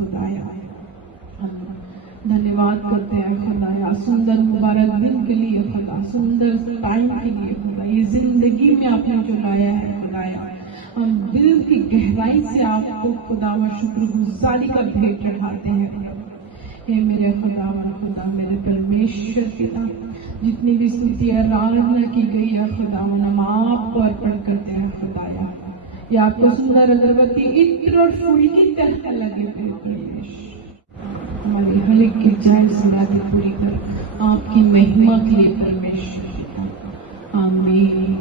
खुदाया। हम धन्यवाद करते हैं खुदाया सुंदर मुबारक दिन के लिए खुदा, सुंदर टाइम के लिए खुदा, ये जिंदगी में आपने जो लाया है खुदाया। हम दिल की गहराई से आपको खुदा व शुक्रगुजारी का भेंट चढ़ाते हैं। हे मेरे खुदावन खुदा, मेरे परमेश्वर पिता, जितनी भी स्तुति आराधना की गई है खुदावन, हम आपको अर्पण करते हैं खुदाया। ये आपको सुंदर अगरबत्ती इत्र और फूल की तरह लगे परमेश्वर। हमारी हर एक की जान समाधि पूरी कर आपकी महिमा के लिए परमेश्वर। आमीन।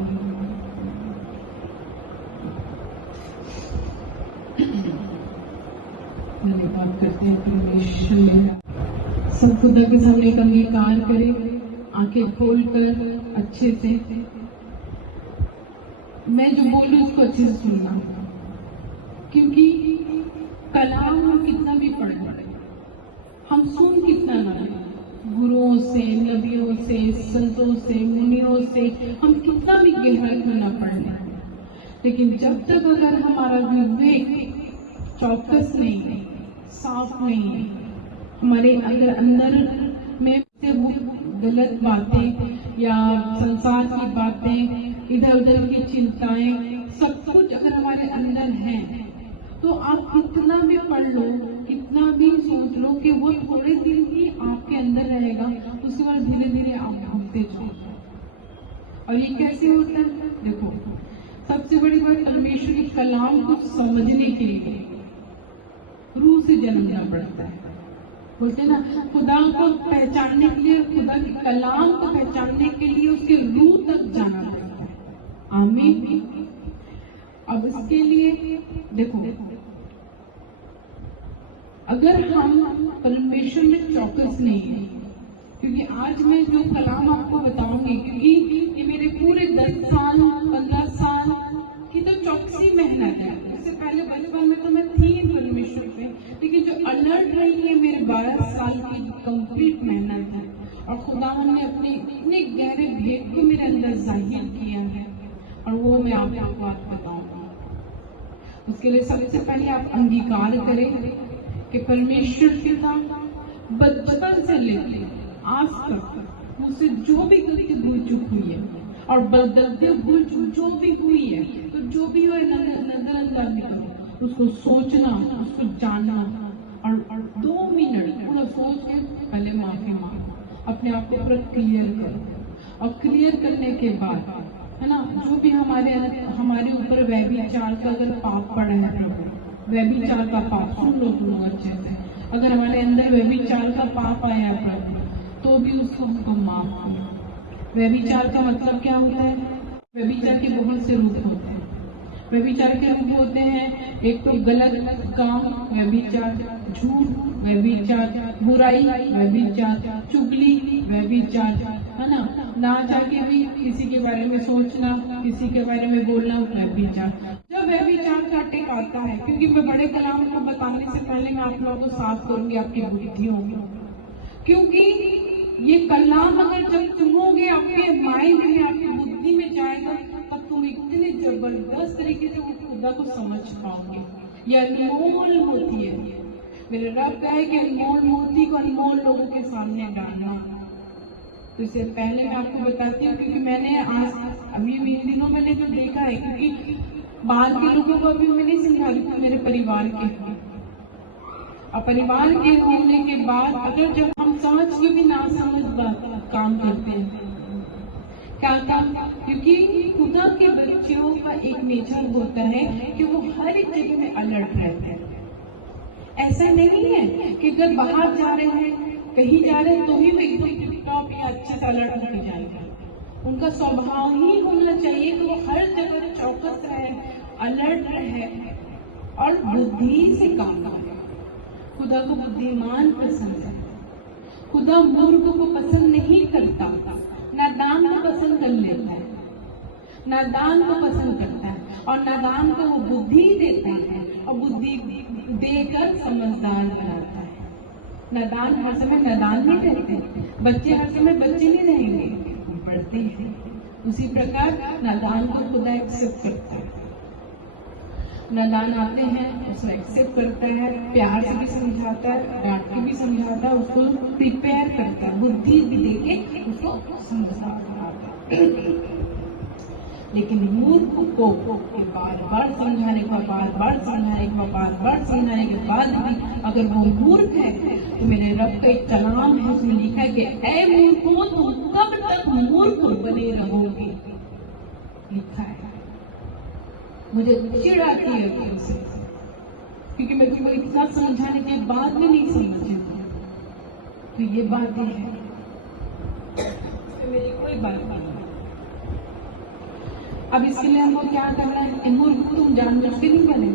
धन्यवाद करते हैं परमेश्वर। सब खुदा के सामने एक अंगीकार करें, आंखें खोलकर अच्छे से। मैं जो बोल रही हूँ उसको अच्छे से सुनना, क्योंकि कलाम हम कितना भी पढ़ रहे, हम सुन कितना ना रहे, गुरुओं से, नबियों से, संतों से, मुनियों से हम कितना भी गहराई में ना पढ़ लें, लेकिन जब तक अगर हमारा विवेक चौकस नहीं है, साफ नहीं है, हमारे अंदर में से वो गलत बातें या संसार की बातें, इधर उधर की चिंताएं, सब कुछ अगर हमारे अंदर है, तो आप कितना भी पढ़ लो, कितना भी सोच लो कि वो थोड़े दिन ही आपके अंदर रहेगा, उसके बाद धीरे धीरे आप भूलते जाओ। और ये कैसे होता है? देखो, सबसे बड़ी बात, परमेश्वर के कलाम को समझने के लिए रूह से जन्मना पड़ता है। बोलते ना, खुदा को पहचानने के लिए, खुदा के कलाम को पहचानने के लिए उसके रूह तक जाना पड़ता है। आमीन। अब इसके लिए देखो, अगर हम परमेश्वर में चौकस नहीं है, क्योंकि आज मैं जो कलाम आपको बताऊंगी, क्योंकि ये मेरे पूरे 10 साल 15 साल की तो चौकसी मेहनत है। इससे पहले बचपन में तो मैं थी परमेश्वर पे, लेकिन जो अलर्ट रही है मेरे 12 साल की कंप्लीट मेहनत है। और खुदा ने अपने इतने गहरे भेद को मेरे अंदर जाहिर किया है, और वो मैं आपको बात बताऊंगा। उसके लिए सबसे पहले आप अंगीकार करें कि परमेश्वर पिता बचपन से लेकर आज तक मुझसे जो भी गलती भूल चुक हुई है, और बदलते भूल चुक जो भी हुई है, तो जो भी हो नजरअंदाज नहीं करो, उसको सोचना, उसको जानना, और 2 मिनट पूरा सोच के पहले माफी मांगो, अपने आप को पूरा क्लियर करो। और क्लियर करने के बाद, है ना, जो भी हमारे ऊपर व्यभिचार का अगर पाप पड़ा है, प्रभु व्यभिचार का पाप, सुन लो लोग अच्छे से, अगर हमारे अंदर व्यभिचार का पाप आया है प्रभु, तो भी उसको हमको माफ करो। व्यभिचार का मतलब क्या होता है? व्यभिचार के बहुत से रूप होते हैं। व्यभिचार के रूप होते हैं, एक तो गलत काम व्यभिचार, झूठ व्यभिचार, बुराई व्यभिचार, चुगली व्यभिचार, है ना चाहके भी किसी के बारे में सोचना, किसी के बारे में बोलना व्यभिचार। जब व्यभिचार का टिक आता है, क्योंकि मैं बड़े कलाम को बताने से पहले मैं आप लोगों को साफ करूंगी आपकी बुद्धियों को, क्योंकि ये कलाम अगर जब सुनोगे आपके माइंड में, आपकी बुद्धि में जाएगा, तब तुम इतने जबरदस्त तरीके से उस खुदा को समझ पाओगे। ये अनमोल होती है। मेरे रब कहे कि अनमोल मोती को अनमोल लोगों के सामने डालना। तो इससे पहले मैं आपको बताती हूँ, क्योंकि मैंने अभी इन दिनों मैंने जो देखा है, क्योंकि बाहर के लोगों को अभी मैं नहीं सिखा रही थी, मेरे परिवार के, और परिवार के होने के बाद अगर जब हम समझ के भी ना समझ काम करते हैं, क्या काम, क्योंकि खुदा के बच्चों का एक नेचर होता है कि वो हर एक जगह में अलर्ट रहते हैं। ऐसा नहीं है कि अगर बाहर जा रहे हैं, कहीं जा रहे हैं, तो ही वो एकदम टिप-टॉप या अच्छे से अलर्ट होकर जाएगा। उनका स्वभाव ही होना चाहिए कि वो हर जगह चौकस रहे, अलर्ट रहे और बुद्धि से काम करे। खुदा को बुद्धिमान पसंद है, खुदा मूर्ख को पसंद नहीं करता, नादान को पसंद कर लेता है, नादान को पसंद करता है, और नादान को वो बुद्धि देता है, और बुद्धि देकर समझदार बनाता है। नादान हर समय नादान नहीं रहते, बच्चे हर समय बच्चे नहीं रहेंगे, बढ़ते हैं। उसी प्रकार नादान को खुदा एक्सेप्ट करता है। नादान आते हैं, उसको एक्सेप्ट करता है, प्यार से भी समझाता है, डांट के भी समझाता है, उसको प्रिपेयर करता है, बुद्धि भी देके उसको समझाता है। लेकिन मूर्ख को बार बार समझाने के बाद, बार समझाने के बाद भी अगर वो मूर्ख है तो मेरे रब का एक कलाम है, उसमें लिखा है कि ऐ मूर्खों तुम कब तक मूर्ख बने रहोगे, लिखा है। मुझे चिढ़ आती है उनसे, क्योंकि मैं तुमको इतना समझाने के बाद में नहीं समझे। तो ये बातें हैं, तो मेरी कोई बात नहीं। अब इसके लिए हमको क्या करना है? मूर्ख तुम जानबूझ के नहीं बने,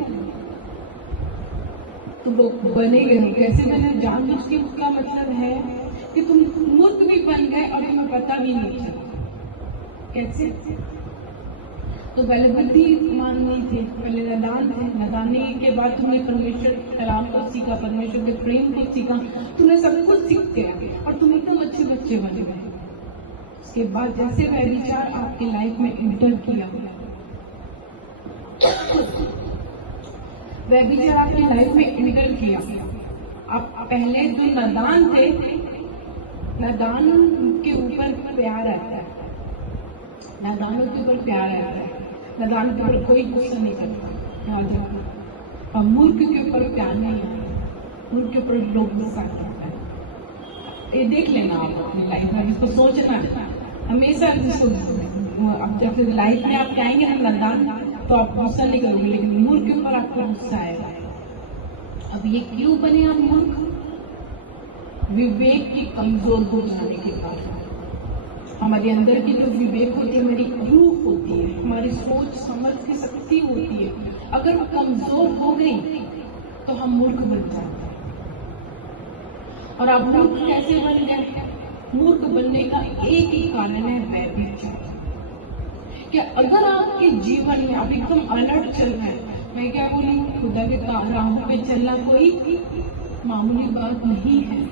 तो वो बनेगे नहीं। कैसे बने? जानबूझ के का मतलब है कि तुम मूर्ख भी बन गए और तुम्हें पता भी नहीं चला। कैसे? तो पहले बुद्धि माननी थी, पहले नादान थे, नादानी के बाद तुमने परमेश्वर कलाम को सीखा, परमेश्वर के प्रेम को सीखा, तुमने सब कुछ सीख गया और तुम एकदम अच्छे बच्चे बन गए। उसके बाद जैसे वह विचार आपकी लाइफ में इंटर किया, वह विचार आपकी लाइफ में इंटर किया, आप पहले जो नादान थे, नादान के ऊपर प्यार आता है, नादानों के ऊपर प्यार आता है, नादान के ऊपर कोई गुस्सा नहीं करता, याद रखो। और मूर्ख के ऊपर प्यार नहीं आता, मूर्ख के ऊपर लोग गुस्सा करता है। ये देख लेना आप अपनी लाइफ में, इसको सोचना हमेशा। अब जब लाइफ में आप जाएंगे ना नादान, तो आप गुस्सा नहीं करोगे, लेकिन मूर्ख के ऊपर आपको गुस्सा आएगा। अब ये क्यों बने आप मूर्ख? विवेक की कमजोर हो जाने के कारण। हमारे अंदर की जो विवेक होती है, हमारी रूह होती है, हमारी सोच समझ की शक्ति होती है, अगर वो कमजोर हो गई तो हम मूर्ख बन जाते हैं। और आप मूर्ख कैसे बन गए? मूर्ख बनने का एक ही कारण है, व्यभिचार। कि अगर आपके जीवन में आप एकदम अलर्ट चल रहे हैं, मैं क्या बोली, खुदा के राहों पे चलना कोई मामूली बात नहीं है।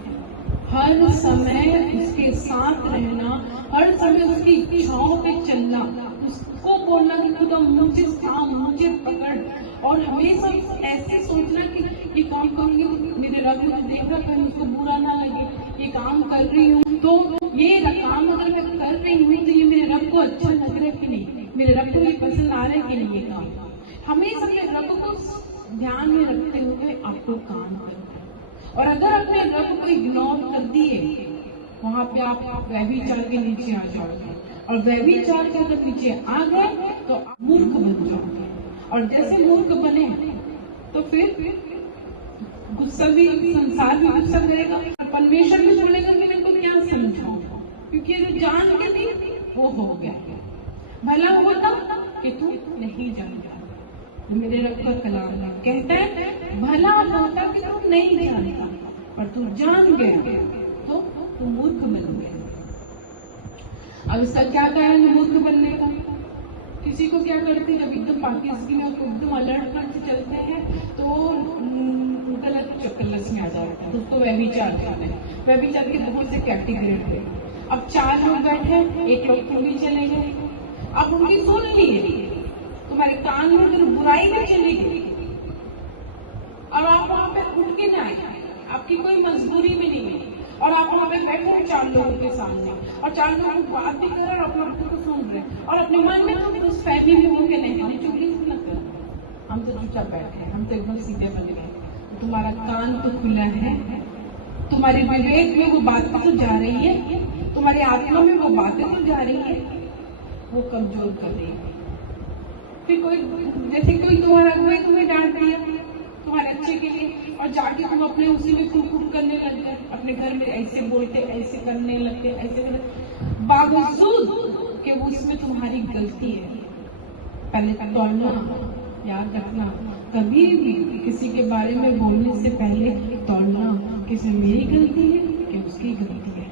हर समय उसके साथ रहना, हर समय उसकी इच्छाओं पे चलना, उसको बोलना कि खुदा मुझे थाम, मुझे पकड़, और हमेशा ऐसे सोचना कि ये काम करूंगी मेरे रब मुझे देख रहा, कहीं उसको बुरा ना लगे, ये काम कर रही हूँ तो ये काम अगर मैं कर रही हूँ तो ये मेरे रब को अच्छा लग रहा है कि नहीं, मेरे रब को ये पसंद आ रहा है कि नहीं। ये काम हमेशा अपने रब को ध्यान में रखते हुए आपको काम करना है। और अगर अपने रब को इग्नोर कर दिए, वहां पे आप व्यभिचार के नीचे आ जाओगे, और व्यभिचार के अगर नीचे आ गए तो आप मूर्ख बन जाओगे। और जैसे मूर्ख बने तो फिर गुस्सा भी, संसार भी गुस्सा करेगा, परमेश्वर भी बोलेगा कि मैं इनको क्या समझाऊं, क्योंकि जो जान के थी वो हो गया। भला होता कि तू नहीं जानता, तो मेरे रब का कलाम कहता है, भला होता कि तू नहीं जानता, पर तू जान गया तो तू मूर्ख बन गया। अब इसका क्या कारण है मूर्ख बनने का? किसी को क्या करते हैं, जब एकदम पाकिस्तानी में उसको एकदम अलर्ट करके चलते हैं तो गलत चक्कर में आ जाता है, उसको व्यभिचार कहते हैं। व्यभिचार के बहुत से कैटेगरी थे। अब 4 लोग बैठे, एक लोग तुम भी चले गए, अब उनकी सुन लिए, तुम्हारे कान में तो बुराई में चली गई, और आप वहां पे उठ के ना आए, आपकी कोई मजबूरी भी नहीं है, और आप वहां पे बैठे हैं 4 लोगों के सामने, और 4 लोग बात भी कर रहे हैं और अपने को सुन रहे हैं, और अपने मन में तो उस फैमिली में होके नहीं, हमें चुगली न करो, हम तो चुपचाप बैठे हैं, हम तो एकदम सीधे बन गए। तुम्हारा कान तो खुला है, तुम्हारे विवेक में वो बातें तो जा रही है, तुम्हारी आत्मा में वो बातें तो जा रही है, वो कमजोर कर रही है। फिर कोई, जैसे कोई तुम्हें डांट दिया तुम्हारे अच्छे के लिए, और जाके तुम अपने उसी में कुट करने लग गए, अपने घर में ऐसे बोलते, ऐसे करने लगते, ऐसे करते, बावजूद कि वो उसमें तुम्हारी गलती है। पहले तोड़ना, याद रखना, कभी भी किसी के बारे में बोलने से पहले तोड़ना कि मेरी गलती है कि उसकी गलती है।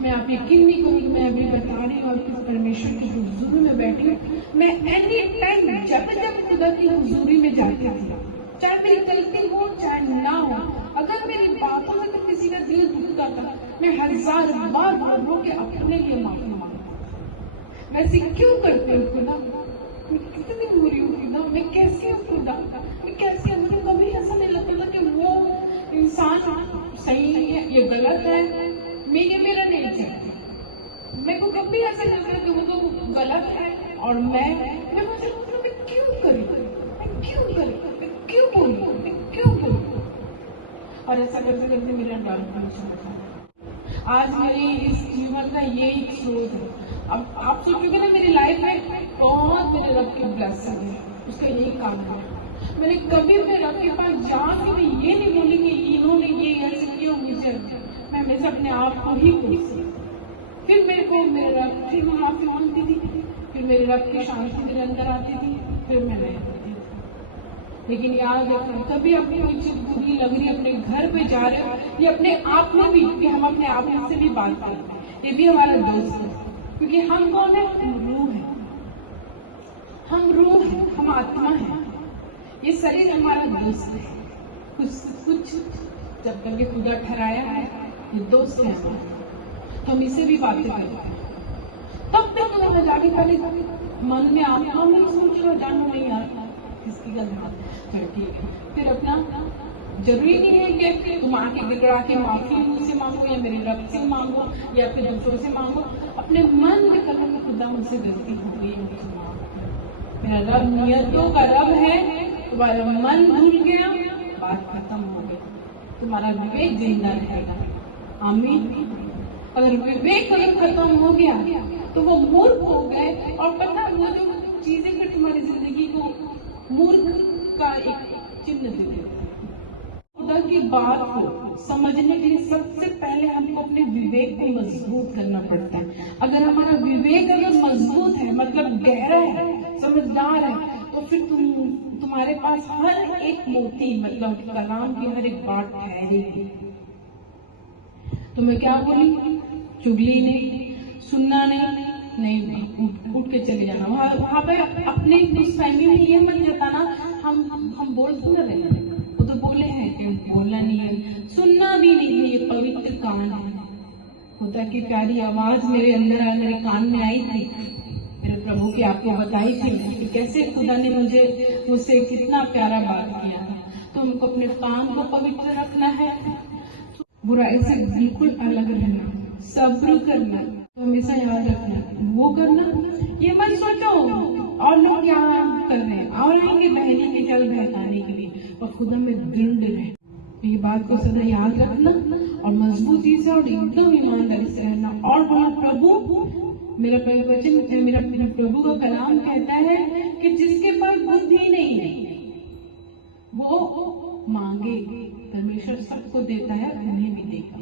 मैं आप यकीन नहीं करूंगी, मैं अभी बता रही हूँ आपको, परमेश्वर की हुजूरी में बैठी हूँ, मैं एनी टाइम जब खुदा की हुजूरी में जाती थी, चाहे मेरी गलती हो चाहे ना हो, अगर मेरी बातों से तो किसी का दिल दुखता था, मैं 1000 बार रो के अपने लिए माफी मांगती। वैसे क्यों करते हो खुदा? मैं कितनी बुरी हूँ खुदा, मैं कैसी हूँ खुदा, मैं कैसी हूँ। मुझे कभी ऐसा नहीं लगता था कि वो इंसान सही है या गलत है, ये मेरा नेचर है। मेरे को कभी ऐसा लगता है कि वो तो गलत है और मैं मुझे लगता मैं क्यों करूँ, मैं क्यों करूँ, मैं क्यों बोलूँ, मैं क्यों करूँ। और ऐसा करते करते मेरा डाउन आज मेरी इस जीवन का ये एक स्रोत है। अब आप सोचोगे ना मेरी लाइफ में बहुत मेरे रब के ब्लेसिंग है, उसका यही काम है। मैंने कभी अपने रब के पास जाके मैं ये नहीं बोली कि इन्होंने ये ऐसे किया मुझे, मैं हमेशा अपने आप को ही पूछती। फिर मेरे को मेरे रब फिर मैं माफी मांगती थी, फिर मेरे रब की शांति मेरे अंदर आती थी, फिर मैं नहीं होती। लेकिन याद रखना, कभी अपनी कोई चीज बुरी लग रही है, अपने घर पे जा रहे हो या अपने आप में भी, कि हम अपने आप से भी बात करें, ये भी हमारा दोस्त है। क्योंकि हम कौन है? हम रूह है, हम रूह है, हम आत्मा है। ये शरीर हमारा दोस्त है। कुछ जब तक ये खुदा ठहराया है, ये दोस्त है हमारा, तो हम इससे भी बातें करते हैं। तब तक तो मैं जाके पहले मन में आत्मा में सोच रहा, जानो नहीं यार किसकी गलत है, ठीक है। फिर अपना जरूरी नहीं है कि तुम आके गिड़गड़ा के माफी मुझसे मांगो या मेरे रब से मांगो या फिर दूसरों से मांगो। अपने मन में करो कि खुदा मुझसे गलती हो गई, मुझे माफ कर। मेरा रब नियतों का रब है। तुम्हारा मन भूल गया, बात खत्म हो गई, तुम्हारा विवेक जिंदा रहेगा। आमीन। अगर विवेक अगर खत्म हो गया तो वो मूर्ख हो गए। और पता वो जो चीजें फिर तुम्हारी जिंदगी को मूर्ख का एक चिन्ह देते हैं। खुदा की बात को समझने के लिए सबसे पहले हमको अपने विवेक को मजबूत करना पड़ता है। अगर हमारा विवेक अगर मजबूत है, मतलब गहरा है, समझदार है, तो फिर तुम्हारे पास हर एक मोती, मतलब कलाम की हर एक बात ठहरेगी। तो मैं क्या बोली? चुगली नहीं, सुनना नहीं, उठ के चले जाना। वहाँ पे अपने उस फैमिली में ये मत जताना हम बोल सुन रहे हैं, वो तो बोले हैं कि बोलना नहीं है, सुनना भी नहीं है। ये पवित्र कान है। खुदा की प्यारी आवाज मेरे अंदर आई, मेरे कान में आई थी, मेरे प्रभु की आपको बताई थी कि कैसे खुदा ने मुझसे कितना प्यारा बात किया था। तो हमको अपने कान को पवित्र रखना है, बुराई से बिल्कुल अलग रहना, सब्र करना, तो हमेशा याद रखना, वो करना। ये मत सोचो और लोग क्या कर रहे हैं, और आएंगे बहने के जल बहकाने के लिए, और खुदा में दृढ़ रहे। ये बात को सदा याद रखना और मजबूती से और एकदम ईमानदारी से रहना। और बोला प्रभु, मेरा वचन, मेरा प्रभु का कलाम कहता है कि जिसके पास बुद्धि नहीं है वो मांगे, परमेश्वर सबको देता है, उन्हें भी देगा।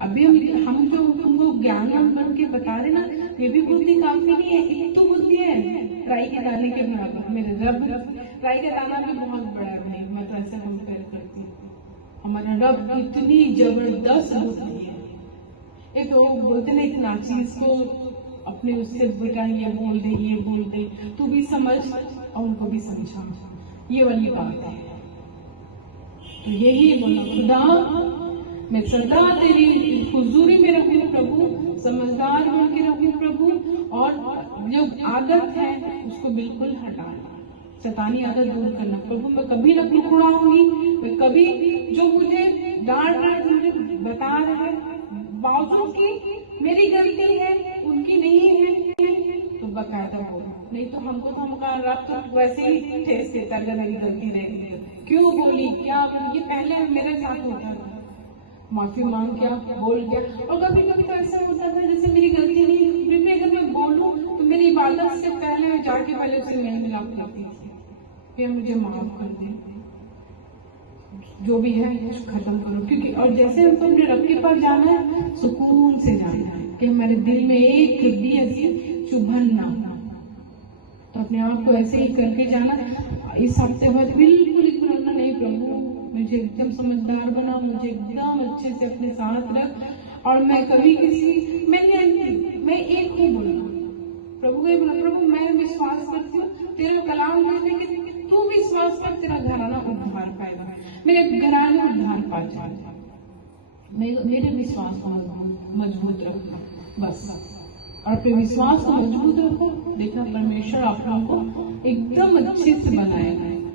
अभी हम जो तुमको ज्ञान बन के बता रहे ना, ये भी बुद्धि काफी नहीं है, एक तो बुद्धि है राई के दाने के बराबर। मेरे रब, राई का दाना भी बहुत बड़ा है भाई, मैं तो ऐसा कंपेयर करती हूँ। हमारा रब इतनी जबरदस्त बुद्धि है। एक तो बोलते ना, एक नाचीज को अपने उससे बेटा ये बोल दे, तू भी समझ और उनको भी समझा, ये वाली बात है। तो यही बोला, खुदा मैं सदा तेरी हुजूरी में रहूं प्रभु, समझदार बन के रहूं प्रभु, और जो आदत है उसको बिल्कुल हटाना, शैतानी आदत दूर करना प्रभु। मैं कभी न कुड़कुड़ाऊंगी, मैं कभी जो मुझे डांट रहे, मुझे बता रहे, बावजूद की मेरी गलती है, उनकी नहीं है, तो बकायदा बोलो। नहीं तो हमको तो हमका रब तो वैसे ही ठेस देता अगर मेरी गलती रही, क्यों बोली, क्या ये पहले मेरे साथ होता था, माफी मांग क्या, बोल क्या। और कभी कभी तो ऐसा होता था जैसे मेरी गलती नहीं, फिर भी अगर मैं बोलूं तो मेरी इबादत से पहले जाके पहले उससे मैं मिलाप करती थी, फिर मुझे माफ कर दे, जो भी है खत्म करो। क्योंकि और जैसे हमको अपने रब के पास जाना है, सुकून से जाना है कि हमारे दिल में एक भी ऐसी चुभन ना हो। तो अपने आप को ऐसे ही करके जाना। इस हफ्ते भर बिल्कुल इतना नहीं, प्रभु मुझे एकदम समझदार बना, मुझे एकदम अच्छे से अपने साथ रख। और मैं कभी मैं एक ही बोला, प्रभु को बोला, प्रभु मैं विश्वास करती हूँ तेरे कलाम में, लेकिन तू विश्वास कर, तेरा घराना उद्धार पाएगा, मेरे घराने उद्धार पा जाएगा, मेरे विश्वास को मजबूत रखना, बस और अपने विश्वास को मजबूत रखो। देखना परमेश्वर आप लोगों को एकदम अच्छे से बनाएगा।